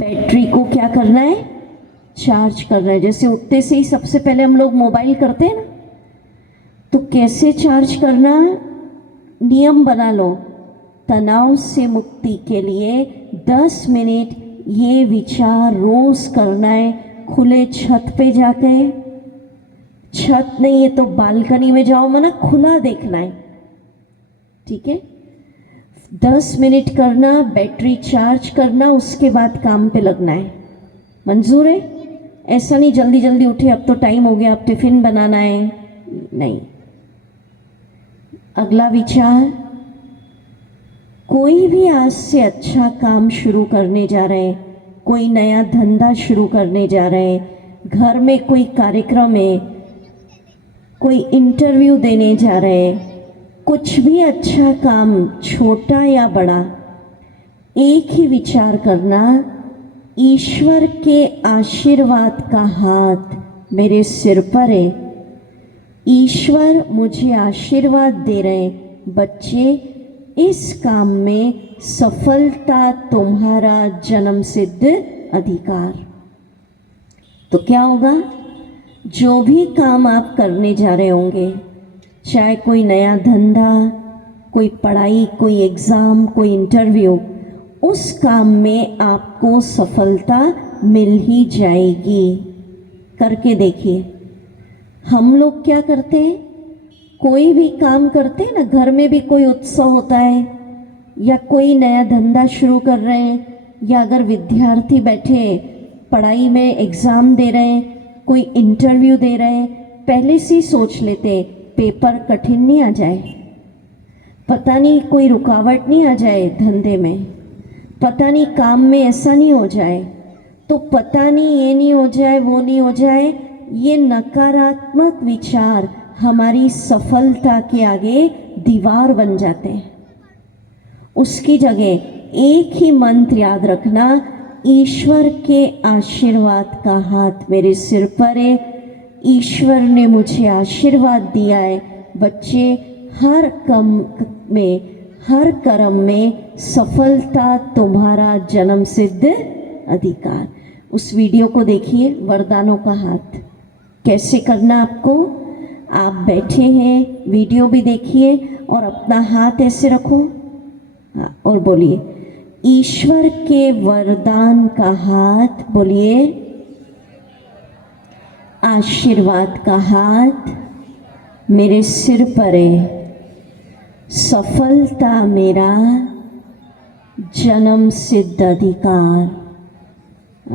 Battery को क्या करना है, चार्ज करना है। जैसे उठते से ही सबसे पहले हम लोग मोबाइल करते हैं ना, तो कैसे चार्ज करना, नियम बना लो। तनाव से मुक्ति के लिए 10 मिनट ये विचार रोज करना है। खुले छत पे जाके, छत नहीं है तो बालकनी में जाओ, मना खुला देखना है, ठीक है। 10 मिनट करना, बैटरी चार्ज करना, उसके बाद काम पे लगना है। मंजूर है? ऐसा नहीं जल्दी जल्दी उठे, अब तो टाइम हो गया, अब टिफिन बनाना है, नहीं। अगला विचार, कोई भी आज से अच्छा काम शुरू करने जा रहे हैं, कोई नया धंधा शुरू करने जा रहे हैं, घर में कोई कार्यक्रम है, कोई इंटरव्यू देने जा रहे हैं, कुछ भी अच्छा काम छोटा या बड़ा, एक ही विचार करना, ईश्वर के आशीर्वाद का हाथ मेरे सिर पर है। ईश्वर मुझे आशीर्वाद दे रहे हैं, बच्चे इस काम में सफलता तुम्हारा जन्म सिद्ध अधिकार। तो क्या होगा, जो भी काम आप करने जा रहे होंगे, चाहे कोई नया धंधा, कोई पढ़ाई, कोई एग्ज़ाम, कोई इंटरव्यू, उस काम में आपको सफलता मिल ही जाएगी। करके देखिए। हम लोग क्या करते हैं, कोई भी काम करते हैं ना, घर में भी कोई उत्सव होता है या कोई नया धंधा शुरू कर रहे हैं, या अगर विद्यार्थी बैठे पढ़ाई में एग्ज़ाम दे रहे हैं, कोई इंटरव्यू दे रहे हैं, पहले से ही सोच लेते हैं पेपर कठिन नहीं आ जाए, पता नहीं कोई रुकावट नहीं आ जाए धंधे में, पता नहीं काम में ऐसा नहीं हो जाए, तो पता नहीं ये नहीं हो जाए, वो नहीं हो जाए। ये नकारात्मक विचार हमारी सफलता के आगे दीवार बन जाते हैं। उसकी जगह एक ही मंत्र याद रखना, ईश्वर के आशीर्वाद का हाथ मेरे सिर पर है, ईश्वर ने मुझे आशीर्वाद दिया है। बच्चे हर काम में, हर कर्म में सफलता तुम्हारा जन्म सिद्ध अधिकार। उस वीडियो को देखिए, वरदानों का हाथ कैसे करना आपको। आप बैठे हैं, वीडियो भी देखिए और अपना हाथ ऐसे रखो, हाँ, और बोलिए ईश्वर के वरदान का हाथ, बोलिए आशीर्वाद का हाथ मेरे सिर पर है, सफलता मेरा जन्म सिद्ध अधिकार।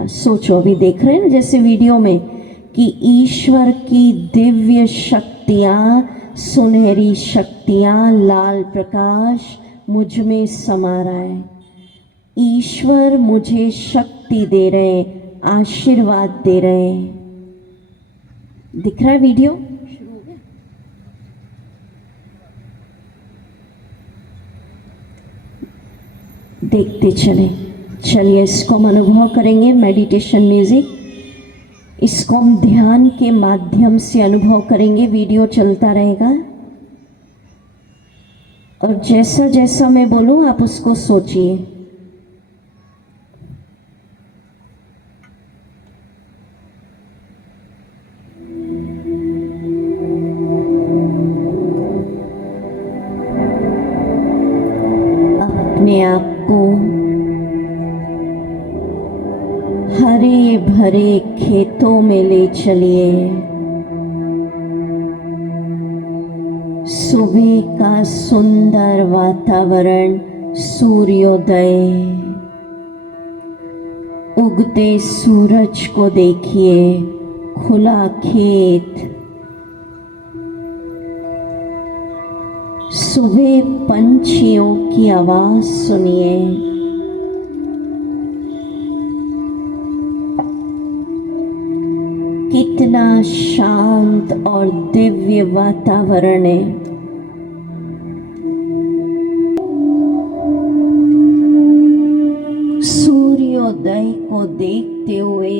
सोचो, अभी देख रहे हैं ना जैसे वीडियो में कि ईश्वर की दिव्य शक्तियाँ, सुनहरी शक्तियाँ, लाल प्रकाश मुझ में समा रहा है। ईश्वर मुझे शक्ति दे रहे, आशीर्वाद दे रहे। दिख रहा है वीडियो? शुरू हो गया? देखते चले। चलिए इसको हम अनुभव करेंगे, मेडिटेशन म्यूजिक, इसको हम ध्यान के माध्यम से अनुभव करेंगे। वीडियो चलता रहेगा और जैसा जैसा मैं बोलूं आप उसको सोचिए। अपने आप को हरे भरे खेतों में ले चलिए। सुबह का सुंदर वातावरण, सूर्योदय, उगते सूरज को देखिए, खुला खेत, सुबह पंछियों की आवाज सुनिए। कितना शांत और दिव्य वातावरण है। सूर्योदय को देखते हुए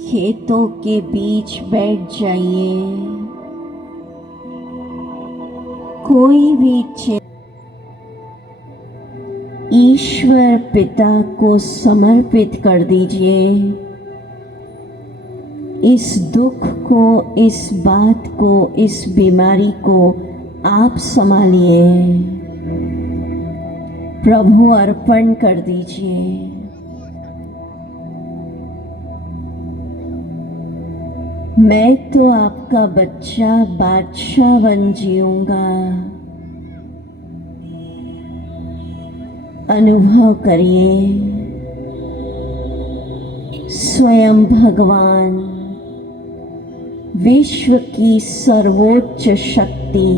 खेतों के बीच बैठ जाइए। कोई भी ईश्वर पिता को समर्पित कर दीजिए। इस दुख को, इस बात को, इस बीमारी को आप संभालिए, प्रभु अर्पण कर दीजिए। मैं तो आपका बच्चा बादशाह बन जीऊंगा। अनुभव करिए स्वयं भगवान, विश्व की सर्वोच्च शक्ति,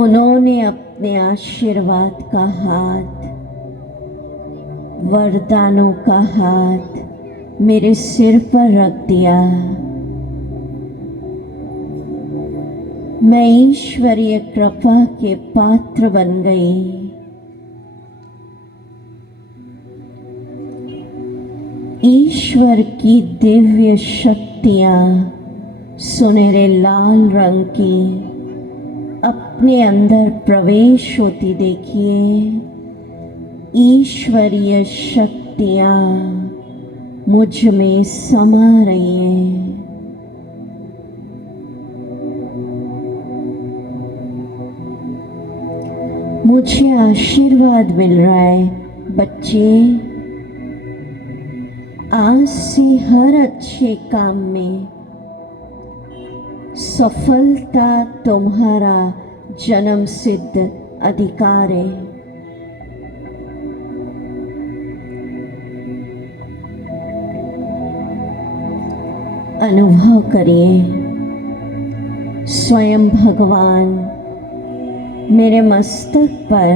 उन्होंने अपने आशीर्वाद का हाथ, वरदानों का हाथ मेरे सिर पर रख दिया। मैं ईश्वरीय कृपा के पात्र बन गई। ईश्वर की दिव्य शक्तियां सुनहरे लाल रंग की अपने अंदर प्रवेश होती देखिए। ईश्वरीय शक्तियां मुझ में समा रही हैं। मुझे आशीर्वाद मिल रहा है, बच्चे आज से हर अच्छे काम में सफलता तुम्हारा जन्म सिद्ध अधिकार है। अनुभव करिए स्वयं भगवान मेरे मस्तक पर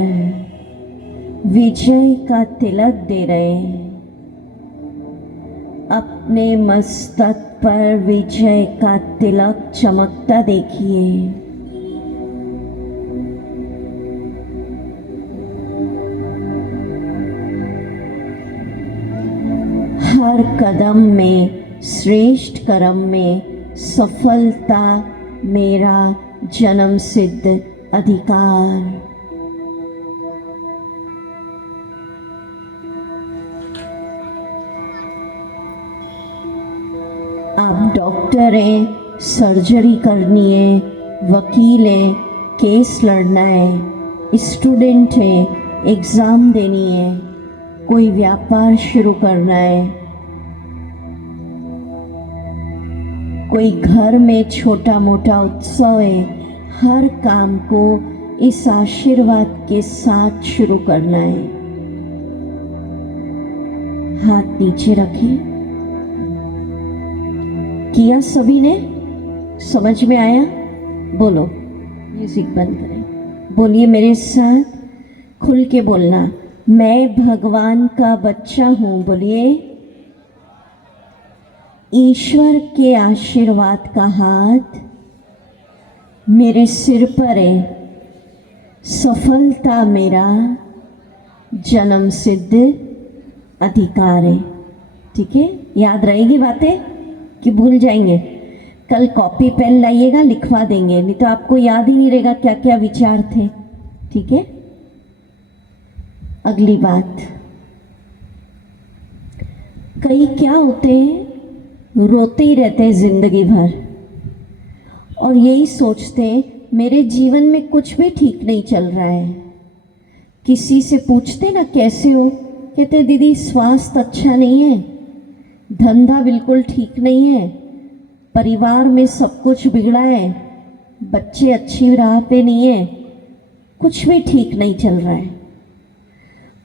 विजय का तिलक दे रहे हैं। अपने मस्तक पर विजय का तिलक चमकता देखिए। हर कदम में, श्रेष्ठ कर्म में सफलता मेरा जन्म सिद्ध अधिकार। आप डॉक्टर हैं, सर्जरी करनी है, वकील हैं, केस लड़ना है, स्टूडेंट हैं, एग्ज़ाम देनी है, कोई व्यापार शुरू करना है, कोई घर में छोटा मोटा उत्सव है, हर काम को इस आशीर्वाद के साथ शुरू करना है। हाथ नीचे रखें। किया सभी ने? समझ में आया? बोलो। म्यूजिक बंद करें। बोलिए मेरे साथ, खुल के बोलना। मैं भगवान का बच्चा हूं। बोलिए। ईश्वर के आशीर्वाद का हाथ मेरे सिर पर है। सफलता मेरा जन्म सिद्ध अधिकार है। ठीक है? याद रहेगी बातें कि भूल जाएंगे? कल कॉपी पेन लाइएगा, लिखवा देंगे, नहीं तो आपको याद ही नहीं रहेगा क्या क्या विचार थे। ठीक है? अगली बात, कई क्या होते हैं, रोते ही रहते हैं जिंदगी भर और यही सोचते हैं मेरे जीवन में कुछ भी ठीक नहीं चल रहा है। किसी से पूछते ना कैसे हो, कहते दीदी स्वास्थ्य अच्छा नहीं है, धंधा बिल्कुल ठीक नहीं है, परिवार में सब कुछ बिगड़ा है, बच्चे अच्छी राह पे नहीं है, कुछ भी ठीक नहीं चल रहा है,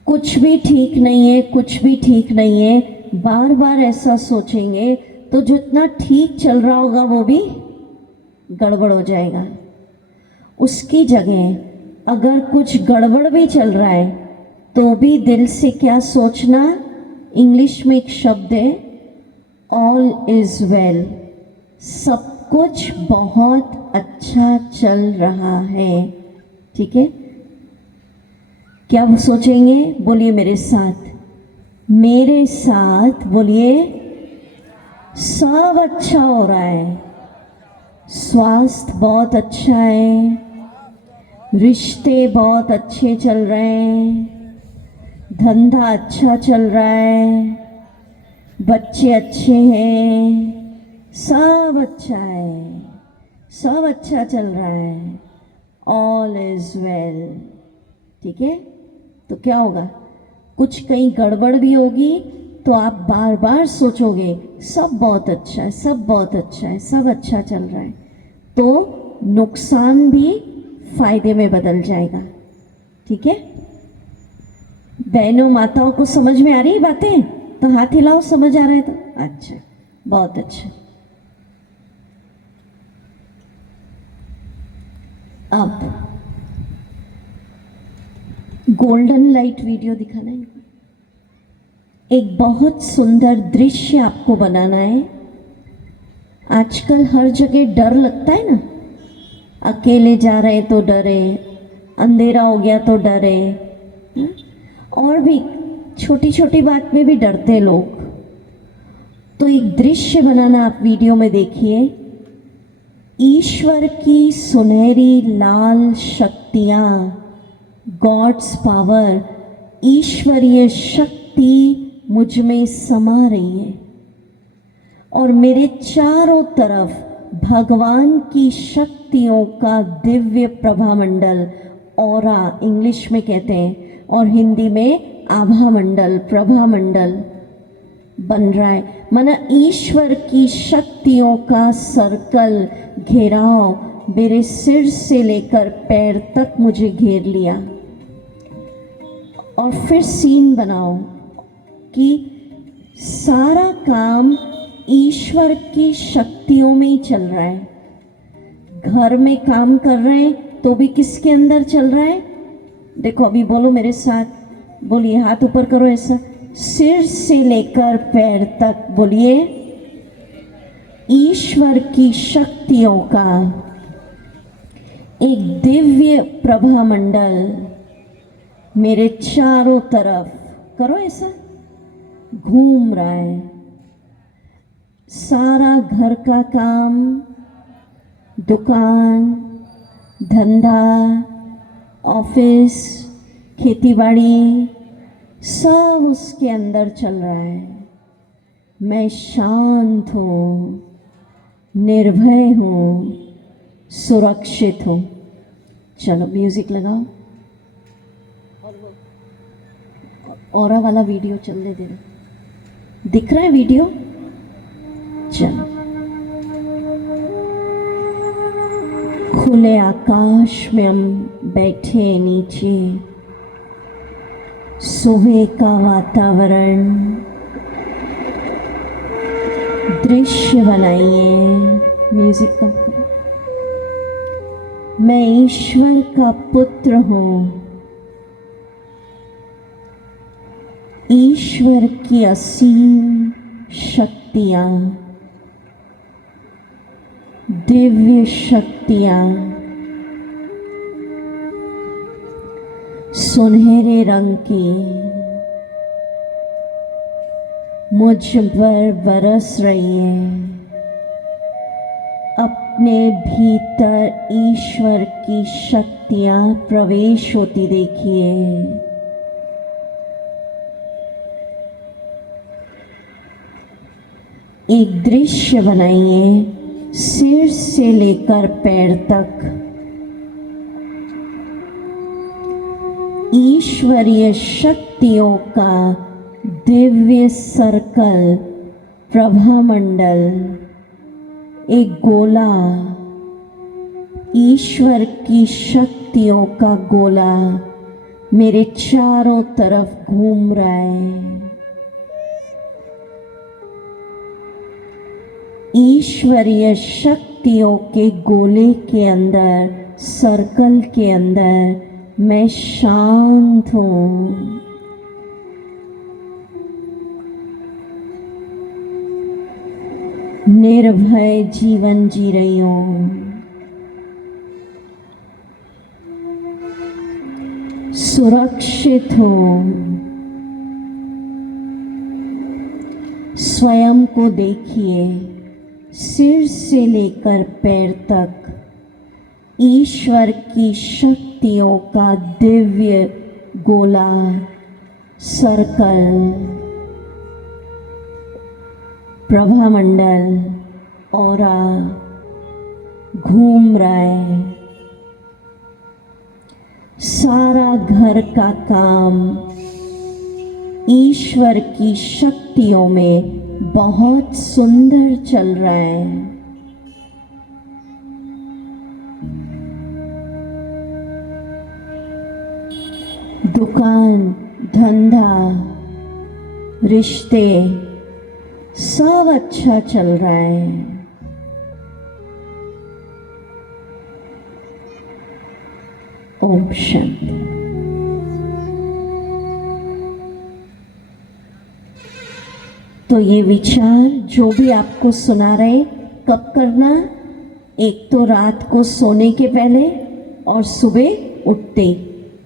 कुछ भी ठीक नहीं है, कुछ भी ठीक नहीं है। बार बार ऐसा सोचेंगे तो जितना ठीक चल रहा होगा वो भी गड़बड़ हो जाएगा। उसकी जगह अगर कुछ गड़बड़ भी चल रहा है तो भी दिल से क्या सोचना, इंग्लिश में एक शब्द है ऑल इज वेल, सब कुछ बहुत अच्छा चल रहा है। ठीक है? क्या वो सोचेंगे? बोलिए मेरे साथ, मेरे साथ बोलिए, सब अच्छा हो रहा है, स्वास्थ्य बहुत अच्छा है, रिश्ते बहुत अच्छे चल रहे हैं, धंधा अच्छा चल रहा है, बच्चे अच्छे हैं, सब अच्छा है, सब अच्छा चल रहा है, ऑल इज वेल। ठीक है, तो क्या होगा, कुछ कहीं गड़बड़ भी होगी तो आप बार बार सोचोगे सब बहुत अच्छा है, सब बहुत अच्छा है, सब अच्छा चल रहा है, तो नुकसान भी फायदे में बदल जाएगा। ठीक है, बहनों माताओं को समझ में आ रही बातें? तो हाथ हिलाओ, समझ आ रहा है तो अच्छा, बहुत अच्छा। अब गोल्डन लाइट वीडियो दिखाना है, एक बहुत सुंदर दृश्य आपको बनाना है। आजकल हर जगह डर लगता है ना, अकेले जा रहे तो डरे, अंधेरा हो गया तो डरे, और भी छोटी छोटी बात में भी डरते लोग। तो एक दृश्य बनाना आप वीडियो में देखिए। ईश्वर की सुनहरी लाल शक्तियाँ, गॉड्स पावर, ईश्वरीय शक्ति मुझ में समा रही है और मेरे चारों तरफ भगवान की शक्तियों का दिव्य प्रभामंडल, ऑरा इंग्लिश में कहते हैं और हिंदी में आभा मंडल, प्रभामंडल बन रहा है। माना ईश्वर की शक्तियों का सर्कल, घेराव मेरे सिर से लेकर पैर तक मुझे घेर लिया। और फिर सीन बनाओ कि सारा काम ईश्वर की शक्तियों में ही चल रहा है। घर में काम कर रहे हैं तो भी किसके अंदर चल रहा है? देखो अभी बोलो मेरे साथ, बोलिए, हाथ ऊपर करो ऐसा, सिर से लेकर पैर तक बोलिए, ईश्वर की शक्तियों का एक दिव्य प्रभामंडल मेरे चारों तरफ, करो ऐसा, घूम रहा है। सारा घर का काम, दुकान, धंधा, ऑफिस, खेतीबाड़ी, सब उसके अंदर चल रहा है। मैं शांत हूँ, निर्भय हूँ, सुरक्षित हूँ। चलो म्यूजिक लगाओ, ऑरा वाला वीडियो चलने दे रहे, दिख रहा है वीडियो? चलो, खुले आकाश में हम बैठे नीचे, सुबह का वातावरण, दृश्य बनाइए। म्यूजिक का, मैं ईश्वर का पुत्र हूँ, ईश्वर की असीम शक्तियाँ, दिव्य शक्तियाँ, सुनहरे रंग की मुझ पर बरस रही है। अपने भीतर ईश्वर की शक्तियाँ प्रवेश होती देखिए। एक दृश्य बनाइए, सिर से लेकर पैर तक ईश्वरीय शक्तियों का दिव्य सर्कल, प्रभामंडल, एक गोला, ईश्वर की शक्तियों का गोला मेरे चारों तरफ घूम रहा है। ईश्वरीय शक्तियों के गोले के अंदर, सर्कल के अंदर मैं शांत हूँ। निर्भय जीवन जी रही हूँ। सुरक्षित हूँ। स्वयं को देखिए, सिर से लेकर पैर तक ईश्वर की शक्ति शक्तियों का दिव्य गोला, सर्कल, प्रभामंडल, ऑरा घूम रहा है। सारा घर का काम ईश्वर की शक्तियों में बहुत सुंदर चल रहा है। दुकान, धंधा, रिश्ते सब अच्छा चल रहा है। ओम शांति। तो ये विचार जो भी आपको सुना रहे, कब करना? एक तो रात को सोने के पहले और सुबह उठते,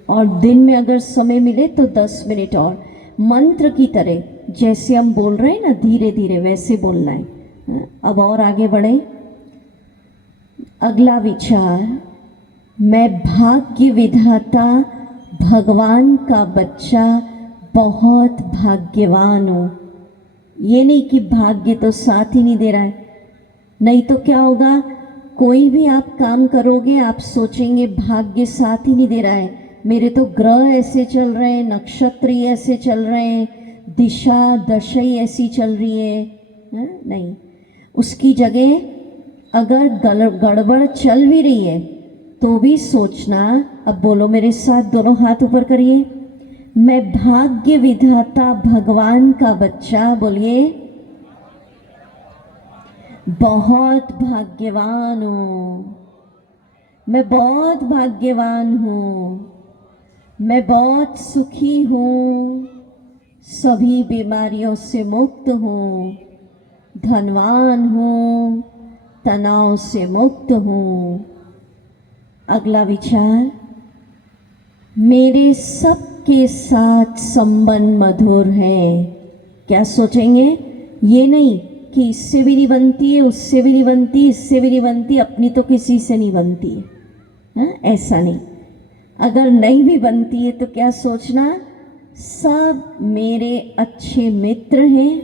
और दिन में अगर समय मिले तो 10 मिनट और मंत्र की तरह, जैसे हम बोल रहे हैं ना धीरे धीरे, वैसे बोलना है। अब और आगे बढ़े। अगला विचार, मैं भाग्य विधाता भगवान का बच्चा बहुत भाग्यवान हूँ। ये नहीं कि भाग्य तो साथ ही नहीं दे रहा है, नहीं तो क्या होगा, कोई भी आप काम करोगे आप सोचेंगे भाग्य साथ ही नहीं दे रहा है, मेरे तो ग्रह ऐसे चल रहे हैं, नक्षत्र ऐसे चल रहे हैं, दिशा दशा ही ऐसी चल रही है। नहीं, उसकी जगह अगर गड़बड़ चल भी रही है तो भी सोचना। अब बोलो मेरे साथ, दोनों हाथ ऊपर करिए। मैं भाग्य विधाता भगवान का बच्चा, बोलिए, बहुत भाग्यवान हूँ। मैं बहुत भाग्यवान हूँ। मैं बहुत सुखी हूँ। सभी बीमारियों से मुक्त हूँ। धनवान हूँ। तनाव से मुक्त हूँ। अगला विचार, मेरे सबके साथ संबंध मधुर है। क्या सोचेंगे? ये नहीं कि इससे भी नहीं बनती है, उससे भी नहीं बनती, इससे भी नहीं बनती, अपनी तो किसी से नहीं बनती है। ऐसा नहीं। अगर नहीं भी बनती है तो क्या सोचना, सब मेरे अच्छे मित्र हैं,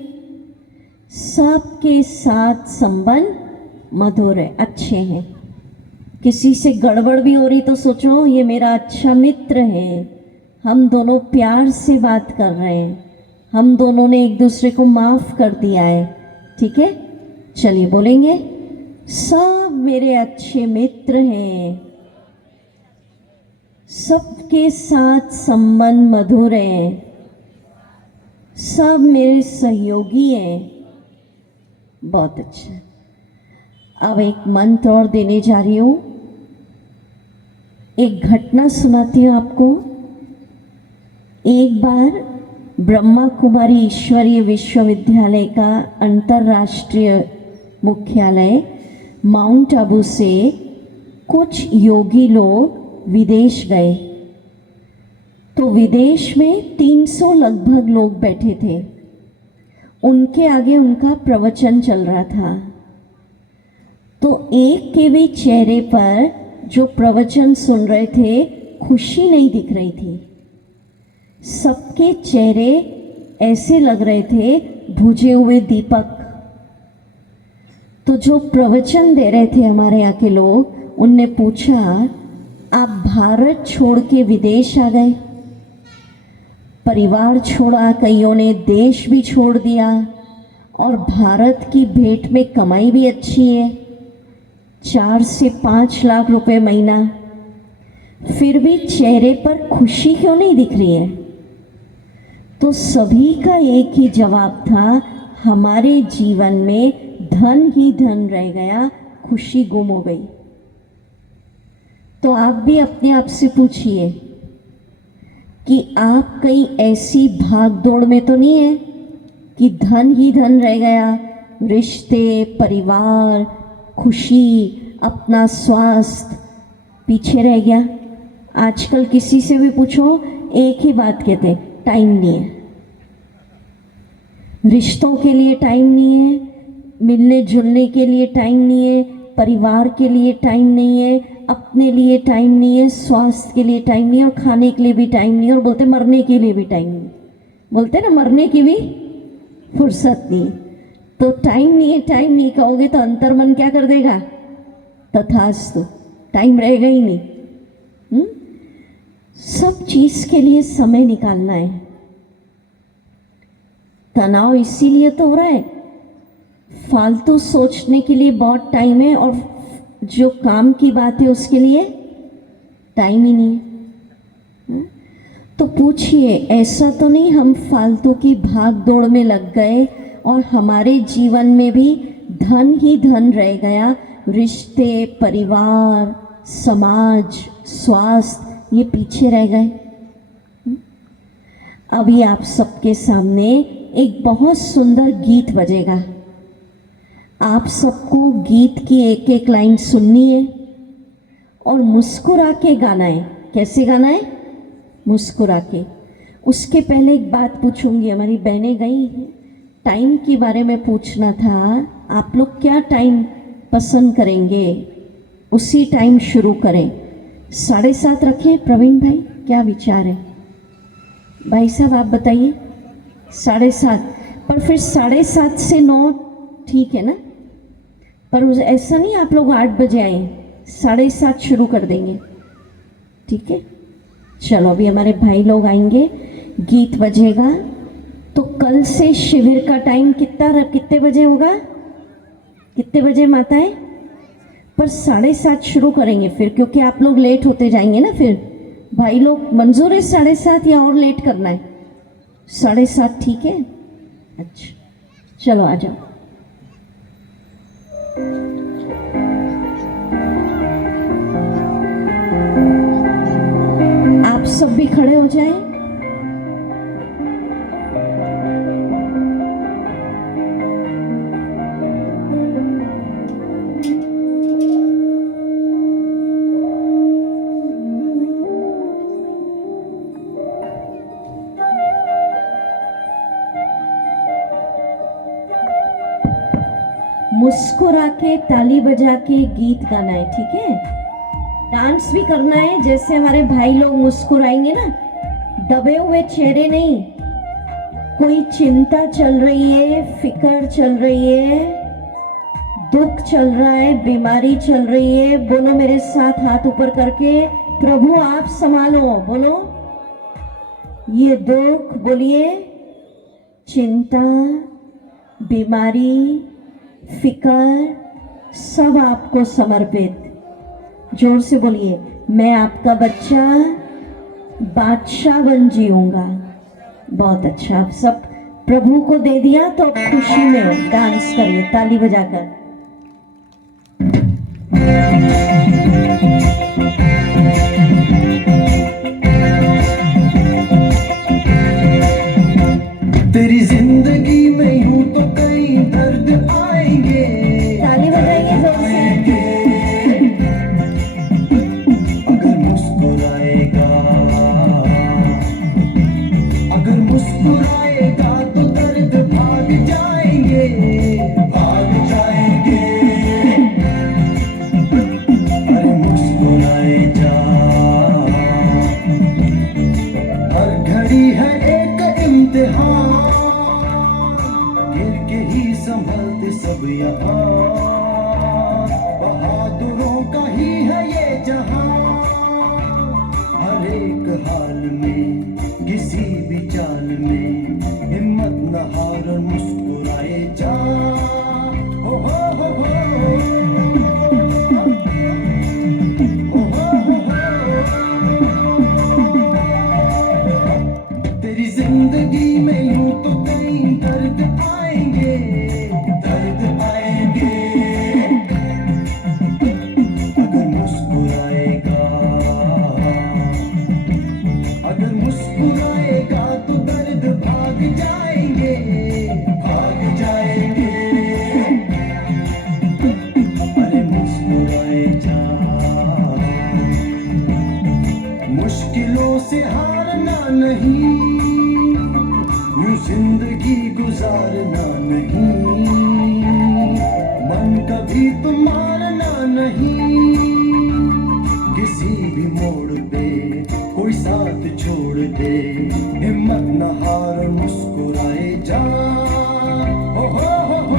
सबके साथ संबंध मधुर है, अच्छे हैं। किसी से गड़बड़ भी हो रही तो सोचो ये मेरा अच्छा मित्र है, हम दोनों प्यार से बात कर रहे हैं, हम दोनों ने एक दूसरे को माफ कर दिया है। ठीक है, चलिए बोलेंगे, सब मेरे अच्छे मित्र हैं, सबके साथ संबंध मधुर है, सब मेरे सहयोगी हैं। बहुत अच्छा। अब एक मंत्र और देने जा रही हूँ। एक घटना सुनाती हूँ आपको। एक बार ब्रह्मा कुमारी ईश्वरीय विश्वविद्यालय का अंतर्राष्ट्रीय मुख्यालय माउंट आबू से कुछ योगी लोग विदेश गए। तो विदेश में 300 लगभग लोग बैठे थे। उनके आगे उनका प्रवचन चल रहा था। तो एक के भी चेहरे पर जो प्रवचन सुन रहे थे खुशी नहीं दिख रही थी। सबके चेहरे ऐसे लग रहे थे बुझे हुए दीपक। तो जो प्रवचन दे रहे थे हमारे यहाँ के लोग, उनने पूछा, आप भारत छोड़ के विदेश आ गए, परिवार छोड़ा, कईयों ने देश भी छोड़ दिया, और भारत की भेंट में कमाई भी अच्छी है, 4 से 5 लाख रुपए महीना, फिर भी चेहरे पर खुशी क्यों नहीं दिख रही है? तो सभी का एक ही जवाब था, हमारे जीवन में धन ही धन रह गया, खुशी गुम हो गई। तो आप भी अपने आप से पूछिए कि आप कहीं ऐसी भाग दौड़ में तो नहीं है कि धन ही धन रह गया, रिश्ते, परिवार, खुशी, अपना स्वास्थ्य पीछे रह गया। आजकल किसी से भी पूछो एक ही बात कहते, टाइम नहीं है, रिश्तों के लिए टाइम नहीं है, मिलने जुलने के लिए टाइम नहीं है, परिवार के लिए टाइम नहीं है, अपने लिए टाइम नहीं है, स्वास्थ्य के लिए टाइम नहीं है, और खाने के लिए भी टाइम नहीं है, और बोलते मरने के लिए भी टाइम नहीं। बोलते ना मरने की भी फुर्सत नहीं। तो टाइम नहीं कहोगे तो अंतर्मन क्या कर देगा? तथास्तु, टाइम रहेगा ही नहीं। सब चीज के लिए समय निकालना है। तनाव इसीलिए तो हो रहा है, फालतू सोचने के लिए बहुत टाइम है, और जो काम की बात है उसके लिए टाइम ही नहीं है। तो पूछिए, ऐसा तो नहीं हम फालतू की भाग दौड़ में लग गए और हमारे जीवन में भी धन ही धन रह गया, रिश्ते, परिवार, समाज, स्वास्थ्य ये पीछे रह गए। अभी आप सबके सामने एक बहुत सुंदर गीत बजेगा। आप सबको गीत की एक एक लाइन सुननी है और मुस्कुरा के गाना है। कैसे गाना है? मुस्कुरा के। उसके पहले एक बात पूछूंगी, हमारी बहनें गई, टाइम के बारे में पूछना था। आप लोग क्या टाइम पसंद करेंगे? उसी टाइम शुरू करें। 7:30 रखिए। प्रवीण भाई क्या विचार है? भाई साहब आप बताइए। 7:30, पर फिर 7:30 से 9 ठीक है ना? पर ऐसा नहीं आप लोग 8 बजे आए, 7:30 शुरू कर देंगे, ठीक है? चलो अभी हमारे भाई लोग आएंगे, गीत बजेगा। तो कल से शिविर का टाइम कितने बजे होगा? कितने बजे माताएं? पर 7:30 शुरू करेंगे फिर, क्योंकि आप लोग लेट होते जाएंगे ना। फिर भाई लोग मंजूर है 7:30 या और लेट करना है? 7:30 ठीक है। अच्छा चलो आ जाओ। आप सब भी खड़े हो जाएं। मुस्कुरा के, ताली बजा के गीत गाना है, ठीक है? डांस भी करना है, जैसे हमारे भाई लोग मुस्कुराएंगे ना, दबे हुए चेहरे नहीं। कोई चिंता चल रही है, फिक्र चल रही है, दुख चल रहा है, बीमारी चल रही है, बोलो मेरे साथ हाथ ऊपर करके, प्रभु आप संभालो। बोलो ये दुख, बोलिए चिंता, बीमारी, फिकर सब आपको समर्पित। जोर से बोलिए, मैं आपका बच्चा बादशाह बन जीऊंगा। बहुत अच्छा, आप सब प्रभु को दे दिया तो खुशी में डांस करिए ताली बजाकर। तेरी जिंदगी में यूं तो कई दर्द आएंगे, ताली बजाएंगे जोर से। अगर मुस्कुराएगा, अगर मुस्कुराएगा तो दर्द भाग जाएंगे, भाग जाएंगे। अरे मुस्कुराए जा, हर घड़ी है एक इम्तिहान, गिर के ही संभलते सब यहाँ, बहादुरों का ही है ये जहां। हर एक हाल में, किसी भी चाल में, हिम्मत न हार, मुस्कुराए जा। हो हो हो हो, तेरी जिंदगी में यूं तो कई दर्द आएंगे, दर्द आएंगे। अगर मुस्कुराएगा, अगर मुस्कुराएगा तो दर्द भाग जाएंगे, भाग जाएंगे। अरे मुस्कुराए जा, मुश्किलों से हारना नहीं, यूं जिंदगी गुजारना नहीं, मन कभी तो मारना नहीं। मोड़ पे कोई साथ छोड़ दे, हिम्मत न हार मुस्कुराए जा। हो हो हो हो,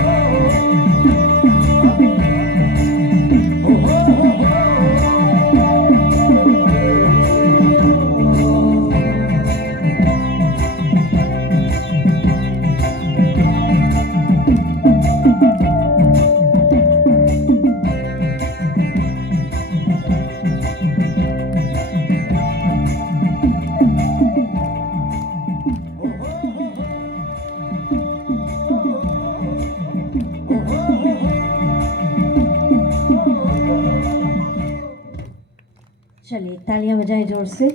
हो हो हो हो। चलिए तालियां बजाएं जोर से।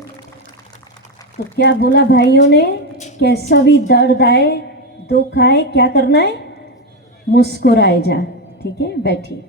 तो क्या बोला भाइयों ने, कैसा भी दर्द आए दुख आए क्या करना है, मुस्कुराए जा। ठीक है, बैठिए।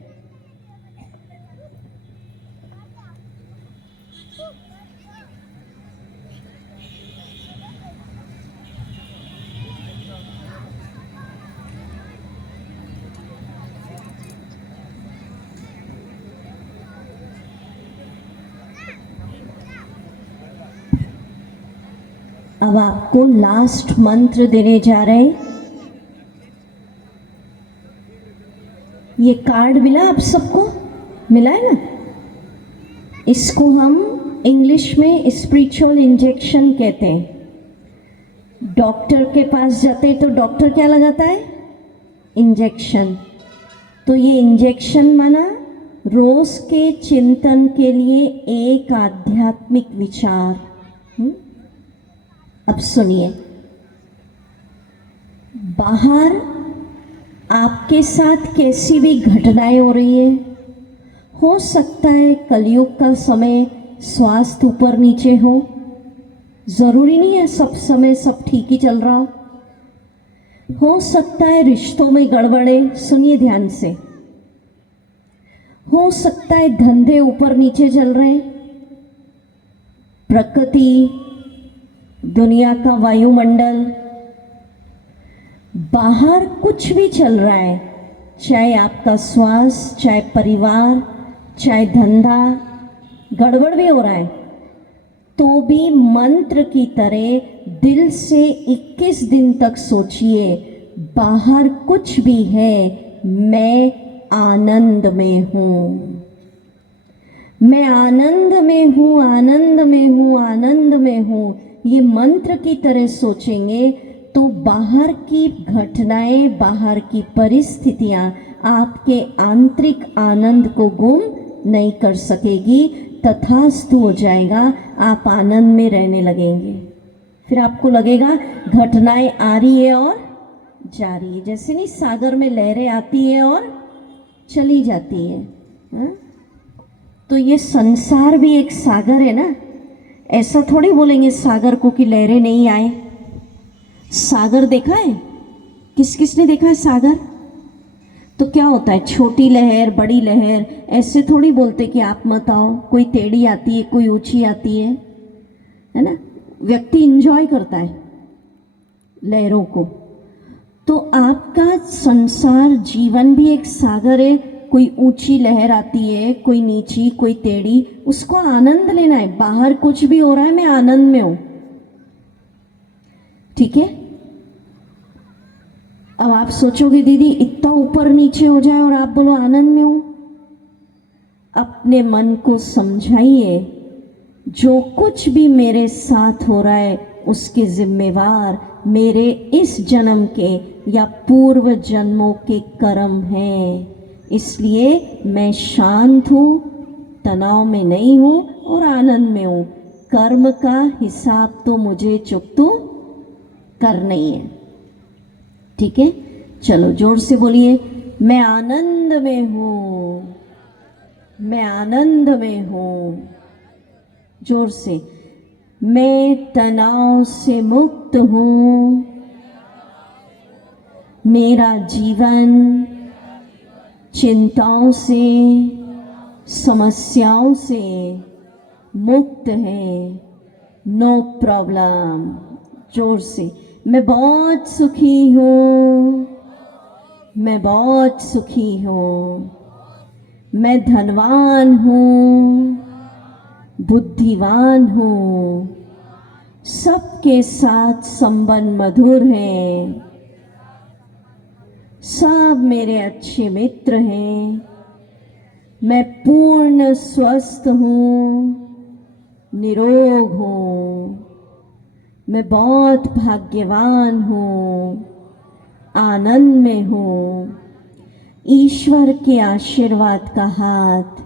अब आपको लास्ट मंत्र देने जा रहे हैं। ये कार्ड मिला आप सबको, मिला है ना? इसको हम इंग्लिश में स्पिरिचुअल इंजेक्शन कहते हैं। डॉक्टर के पास जाते हैं तो डॉक्टर क्या लगाता है, इंजेक्शन। तो ये इंजेक्शन माना रोज के चिंतन के लिए एक आध्यात्मिक विचार। अब सुनिए, बाहर आपके साथ कैसी भी घटनाएं हो रही है, हो सकता है कलयुग का समय स्वास्थ्य ऊपर नीचे हो, जरूरी नहीं है सब समय सब ठीक ही चल रहा हो सकता है रिश्तों में गड़बड़े, सुनिए ध्यान से, हो सकता है धंधे ऊपर नीचे चल रहे हैं, प्रकृति दुनिया का वायुमंडल, बाहर कुछ भी चल रहा है, चाहे आपका स्वास्थ्य, चाहे परिवार, चाहे धंधा गड़बड़ भी हो रहा है, तो भी मंत्र की तरह दिल से 21 दिन तक सोचिए, बाहर कुछ भी है मैं आनंद में हूँ, मैं आनंद में हूँ, आनंद में हूँ, आनंद में हूँ। ये मंत्र की तरह सोचेंगे तो बाहर की घटनाएं, बाहर की परिस्थितियां आपके आंतरिक आनंद को गुम नहीं कर सकेगी, तथास्तु हो जाएगा, आप आनंद में रहने लगेंगे। फिर आपको लगेगा घटनाएं आ रही है और जा रही है, जैसे नहीं सागर में लहरें आती है और चली जाती है, हा? तो ये संसार भी एक सागर है ना। ऐसा थोड़ी बोलेंगे सागर को कि लहरें नहीं आए। सागर देखा है, किस किस ने देखा है सागर? तो क्या होता है, छोटी लहर बड़ी लहर, ऐसे थोड़ी बोलते कि आप मत आओ, कोई टेढ़ी आती है कोई ऊंची आती है ना। व्यक्ति इंजॉय करता है लहरों को। तो आपका संसार जीवन भी एक सागर है, कोई ऊंची लहर आती है, कोई नीची, कोई टेढ़ी, उसको आनंद लेना है। बाहर कुछ भी हो रहा है मैं आनंद में हूं, ठीक है। अब आप सोचोगे दीदी इतना ऊपर नीचे हो जाए और आप बोलो आनंद में हूं। अपने मन को समझाइए, जो कुछ भी मेरे साथ हो रहा है उसके जिम्मेवार मेरे इस जन्म के या पूर्व जन्मों के कर्म हैं, इसलिए मैं शांत हूँ, तनाव में नहीं हूँ और आनंद में हूँ। कर्म का हिसाब तो मुझे चुकता करना ही है, ठीक है। चलो जोर से बोलिए, मैं आनंद में हूँ, मैं आनंद में हूँ। जोर से, मैं तनाव से मुक्त हूँ, मेरा जीवन चिंताओं से समस्याओं से मुक्त है, नो प्रॉब्लम। जोर से, मैं बहुत सुखी हूँ, मैं बहुत सुखी हूँ, मैं धनवान हूँ, बुद्धिवान हूँ, सबके साथ संबंध मधुर है, सब मेरे अच्छे मित्र हैं, मैं पूर्ण स्वस्थ हूँ, निरोग हूँ, मैं बहुत भाग्यवान हूँ, आनंद में हूँ, ईश्वर के आशीर्वाद का हाथ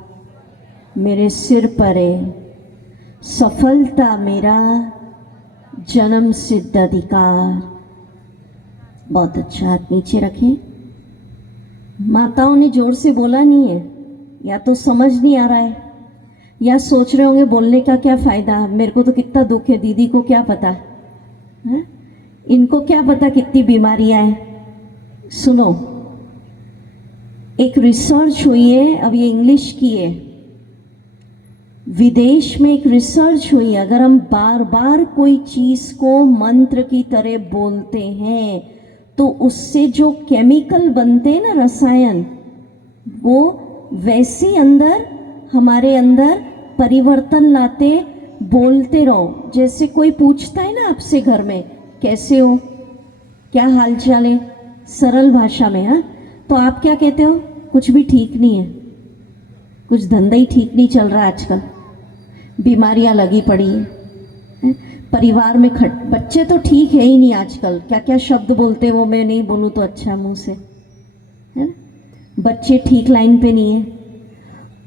मेरे सिर पर है, सफलता मेरा जन्म सिद्ध अधिकार। बहुत अच्छा, हाथ नीचे रखें। माताओं ने जोर से बोला नहीं है, या तो समझ नहीं आ रहा है, या सोच रहे होंगे बोलने का क्या फ़ायदा, मेरे को तो कितना दुख है, दीदी को क्या पता है, इनको क्या पता कितनी बीमारियां हैं। सुनो, एक रिसर्च हुई है, अब ये इंग्लिश की है, विदेश में एक रिसर्च हुई, अगर हम बार बार कोई चीज़ को मंत्र की तरह बोलते हैं तो उससे जो केमिकल बनते हैं ना, रसायन, वो वैसे अंदर हमारे अंदर परिवर्तन लाते। बोलते रहो, जैसे कोई पूछता है ना आपसे घर में, कैसे हो, क्या हाल चाल है, सरल भाषा में, हाँ, तो आप क्या कहते हो, कुछ भी ठीक नहीं है, कुछ धंधा ही ठीक नहीं चल रहा आजकल, बीमारियां लगी पड़ी हैं, परिवार में बच्चे तो ठीक है ही नहीं आजकल, क्या क्या शब्द बोलते हैं वो मैं नहीं बोलूँ तो अच्छा मुंह से, है ना, बच्चे ठीक लाइन पे नहीं है।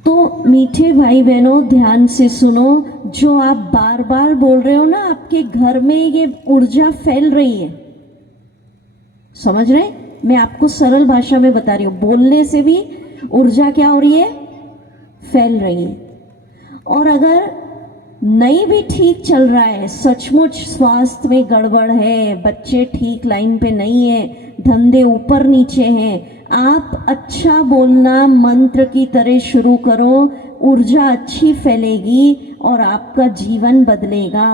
तो मीठे भाई बहनों ध्यान से सुनो, जो आप बार बार बोल रहे हो ना, आपके घर में ये ऊर्जा फैल रही है, समझ रहे, मैं आपको सरल भाषा में बता रही हूँ, बोलने से भी ऊर्जा क्या हो रही है, फैल रही है। और अगर नहीं भी ठीक चल रहा है, सचमुच स्वास्थ्य में गड़बड़ है, बच्चे ठीक लाइन पे नहीं है, धंधे ऊपर नीचे हैं, आप अच्छा बोलना मंत्र की तरह शुरू करो, ऊर्जा अच्छी फैलेगी और आपका जीवन बदलेगा।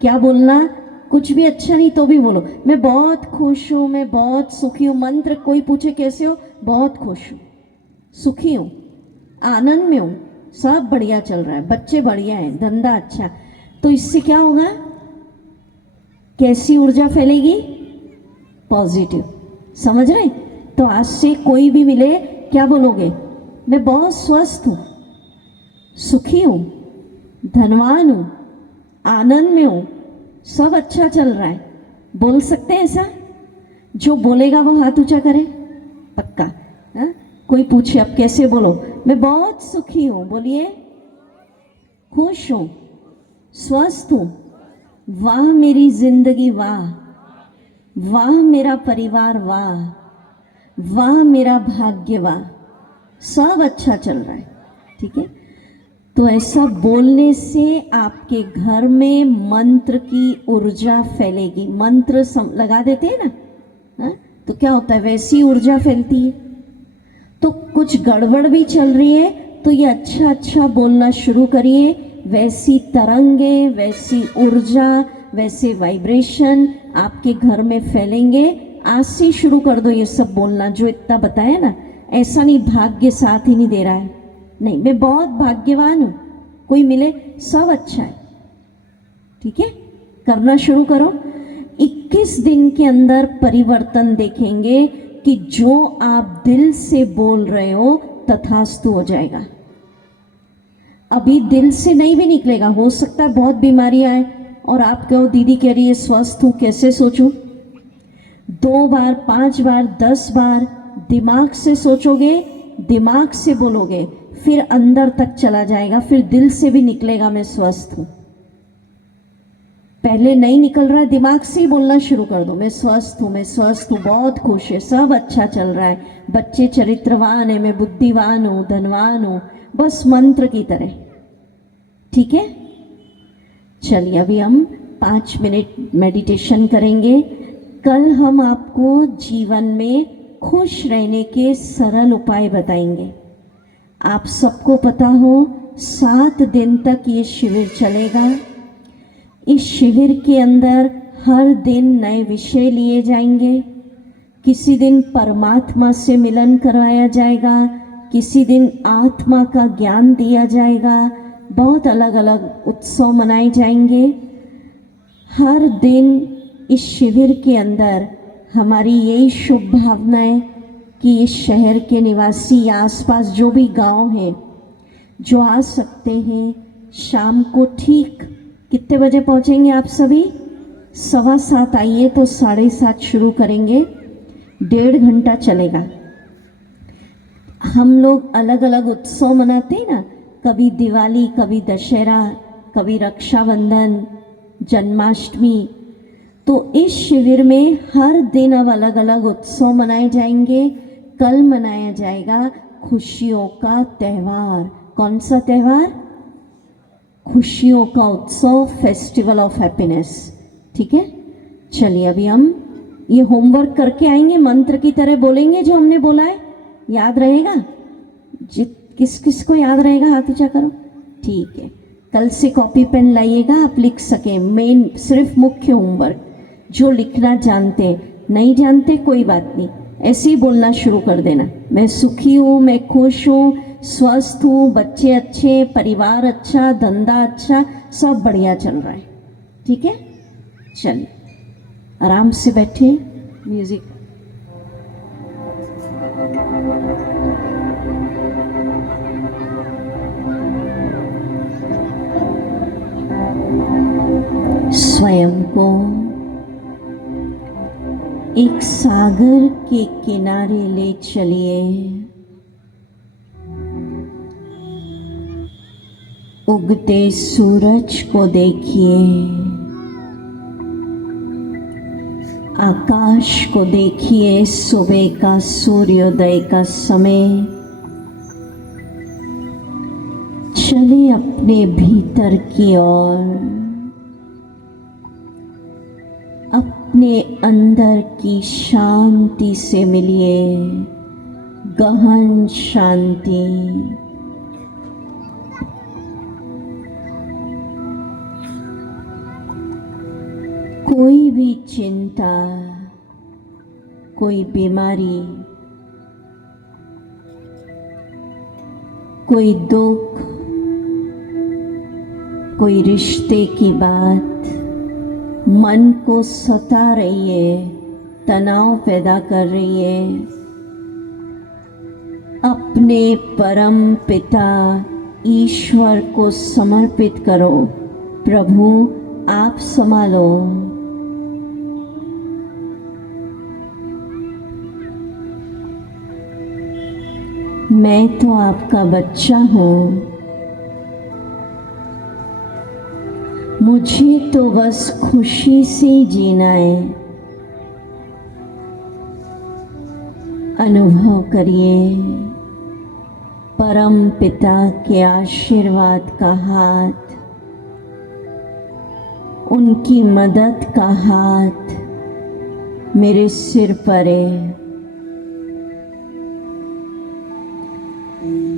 क्या बोलना, कुछ भी अच्छा नहीं तो भी बोलो, मैं बहुत खुश हूँ, मैं बहुत सुखी हूँ। मंत्र कोई पूछे कैसे हो, बहुत खुश हूँ, सुखी हूँ, आनंद में हूँ, सब बढ़िया चल रहा है, बच्चे बढ़िया हैं, धंधा अच्छा, तो इससे क्या होगा, कैसी ऊर्जा फैलेगी, पॉजिटिव, समझ रहे। तो आज से कोई भी मिले, क्या बोलोगे, मैं बहुत स्वस्थ हूँ, सुखी हूँ, धनवान हूँ, आनंद में हूँ, सब अच्छा चल रहा है, बोल सकते हैं ऐसा। जो बोलेगा वो हाथ ऊंचा करे, पक्का, हाँ? कोई पूछे अब कैसे बोलो, मैं बहुत सुखी हूँ, बोलिए, खुश हूँ, स्वस्थ हूँ, वाह मेरी जिंदगी, वाह वाह मेरा परिवार, वाह वाह मेरा भाग्य, वाह, सब अच्छा चल रहा है, ठीक है। तो ऐसा बोलने से आपके घर में मंत्र की ऊर्जा फैलेगी। मंत्र लगा देते हैं ना, हाँ? तो क्या होता है, वैसी ऊर्जा फैलती है। तो कुछ गड़बड़ भी चल रही है तो ये अच्छा अच्छा बोलना शुरू करिए, वैसी तरंगे, वैसी ऊर्जा, वैसे वाइब्रेशन आपके घर में फैलेंगे। आज से शुरू कर दो ये सब बोलना, जो इतना बताया ना। ऐसा नहीं भाग्य साथ ही नहीं दे रहा है, नहीं, मैं बहुत भाग्यवान हूँ, कोई मिले सब अच्छा है, ठीक है, करना शुरू करो। 21 दिन के अंदर परिवर्तन देखेंगे कि जो आप दिल से बोल रहे हो तथास्तु हो जाएगा। अभी दिल से नहीं भी निकलेगा, हो सकता है बहुत बीमारियां आए और आप कहो दीदी कह रही है स्वस्थ हूँ, कैसे सोचूं। 2 बार 5 बार 10 बार दिमाग से सोचोगे, दिमाग से बोलोगे, फिर अंदर तक चला जाएगा, फिर दिल से भी निकलेगा मैं स्वस्थ हूं। पहले नहीं निकल रहा है, दिमाग से ही बोलना शुरू कर दो, मैं स्वस्थ हूँ, मैं स्वस्थ हूँ, बहुत खुश है, सब अच्छा चल रहा है, बच्चे चरित्रवान है, मैं बुद्धिवान हूँ, धनवान हूँ, बस मंत्र की तरह, ठीक है। चलिए अभी हम 5 मिनट मेडिटेशन करेंगे। कल हम आपको जीवन में खुश रहने के सरल उपाय बताएंगे। आप सबको पता हो 7 दिन तक ये शिविर चलेगा। इस शिविर के अंदर हर दिन नए विषय लिए जाएंगे। किसी दिन परमात्मा से मिलन करवाया जाएगा, किसी दिन आत्मा का ज्ञान दिया जाएगा, बहुत अलग अलग उत्सव मनाए जाएंगे। हर दिन इस शिविर के अंदर हमारी यही शुभ भावना है कि इस शहर के निवासी या आसपास जो भी गांव हैं जो आ सकते हैं, शाम को ठीक कितने बजे पहुंचेंगे आप सभी? 7:15 आइए तो 7:30 शुरू करेंगे, 1.5 घंटा चलेगा। हम लोग अलग अलग उत्सव मनाते हैं ना, कभी दिवाली, कभी दशहरा, कभी रक्षाबंधन, जन्माष्टमी। तो इस शिविर में हर दिन अब अलग अलग उत्सव मनाए जाएंगे। कल मनाया जाएगा खुशियों का त्यौहार। कौन सा त्यौहार? खुशियों का उत्सव, फेस्टिवल ऑफ हैप्पीनेस। ठीक है, चलिए अभी हम ये होमवर्क करके आएंगे, मंत्र की तरह बोलेंगे जो हमने बोला है। याद रहेगा? किस किस को याद रहेगा हाथ ऊंचा करो। ठीक है, कल से कॉपी पेन लाइएगा, आप लिख सकें। मेन सिर्फ मुख्य होमवर्क, जो लिखना जानते, नहीं जानते कोई बात नहीं, ऐसे ही बोलना शुरू कर देना। मैं सुखी हूँ, मैं खुश हूँ, स्वस्थ हूँ, बच्चे अच्छे, परिवार अच्छा, धंधा अच्छा, सब बढ़िया चल रहा है। ठीक है, चलिए आराम से बैठे। म्यूजिक स्वयं को एक सागर के किनारे ले चलिए। उगते सूरज को देखिए, आकाश को देखिए। सुबह का सूर्योदय का समय। चले अपने भीतर की ओर, अपने अंदर की शांति से मिलिए, गहन शांति। कोई भी चिंता, कोई बीमारी, कोई दुख, कोई रिश्ते की बात मन को सता रही है, तनाव पैदा कर रही है, अपने परम पिता ईश्वर को समर्पित करो। प्रभु आप संभालो। मैं तो आपका बच्चा हूँ, मुझे तो बस खुशी से जीना है। अनुभव करिए परम पिता के आशीर्वाद का हाथ, उनकी मदद का हाथ मेरे सिर पर है।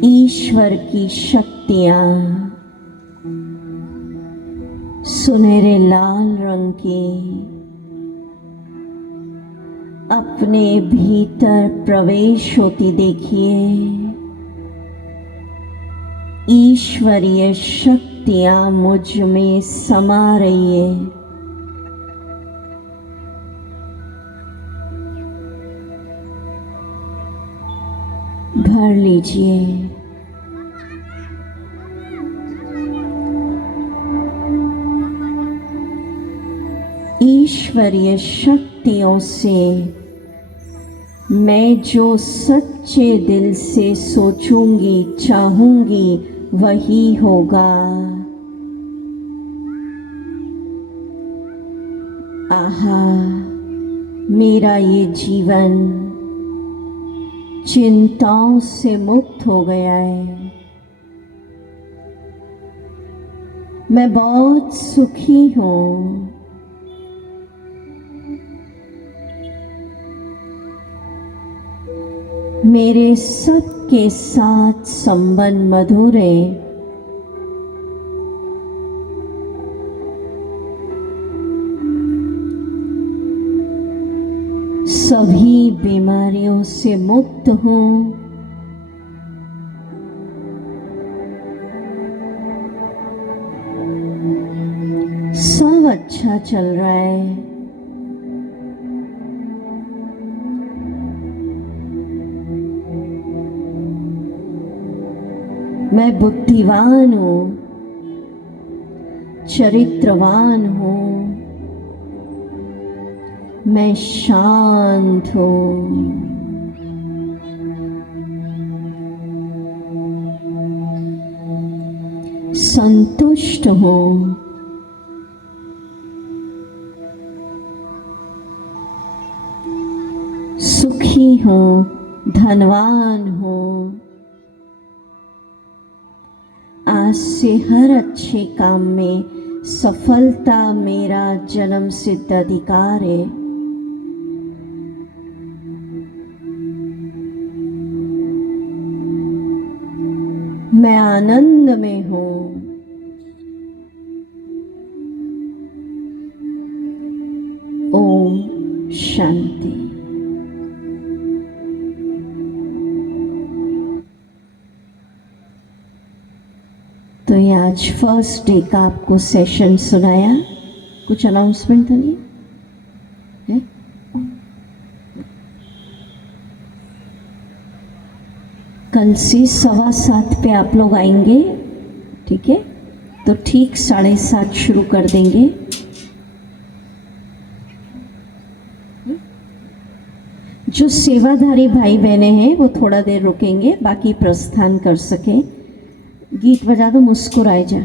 ईश्वर की शक्तियाँ सुनहरे लाल रंग की अपने भीतर प्रवेश होती देखिए। ईश्वरीय शक्तियाँ मुझ में समा रही है। भर लीजिए। ईश्वरीय शक्तियों से मैं जो सच्चे दिल से सोचूंगी, चाहूंगी, वही होगा। आहा, मेरा ये जीवन चिंताओं से मुक्त हो गया है। मैं बहुत सुखी हूँ। मेरे सबके साथ संबंध मधुर है। सभी बीमारियों से मुक्त हूँ। अच्छा चल रहा है। मैं बुद्धिवान हूँ, चरित्रवान हूँ, मैं शांत हूँ, संतुष्ट हूँ, सुखी हूँ, धनवान हूँ। आज से हर अच्छे काम में सफलता मेरा जन्म सिद्ध अधिकार है। मैं आनंद में हूँ। ओम शांति। तो ये आज फर्स्ट डे का आपको सेशन सुनाया। कुछ अनाउंसमेंट था नहीं है? कल से 7:15 पे आप लोग आएंगे, ठीक है? तो ठीक 7:30 शुरू कर देंगे। जो सेवाधारी भाई बहनें हैं वो थोड़ा देर रुकेंगे, बाकी प्रस्थान कर सके। गीत बजा दो, मुस्कुराए जा।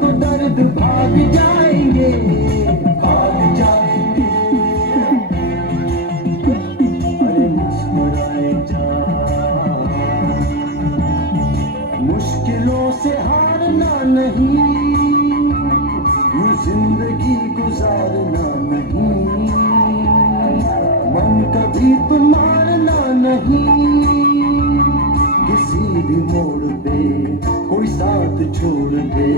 को दर्द भाग जाएंगे, भाग जाएंगे। अरे मुस्कुराए जा, मुश्किलों से हारना नहीं, यूं जिंदगी गुजारना नहीं, मन कभी तो मारना नहीं। किसी भी मोड़ पे कोई साथ छोड़ दे,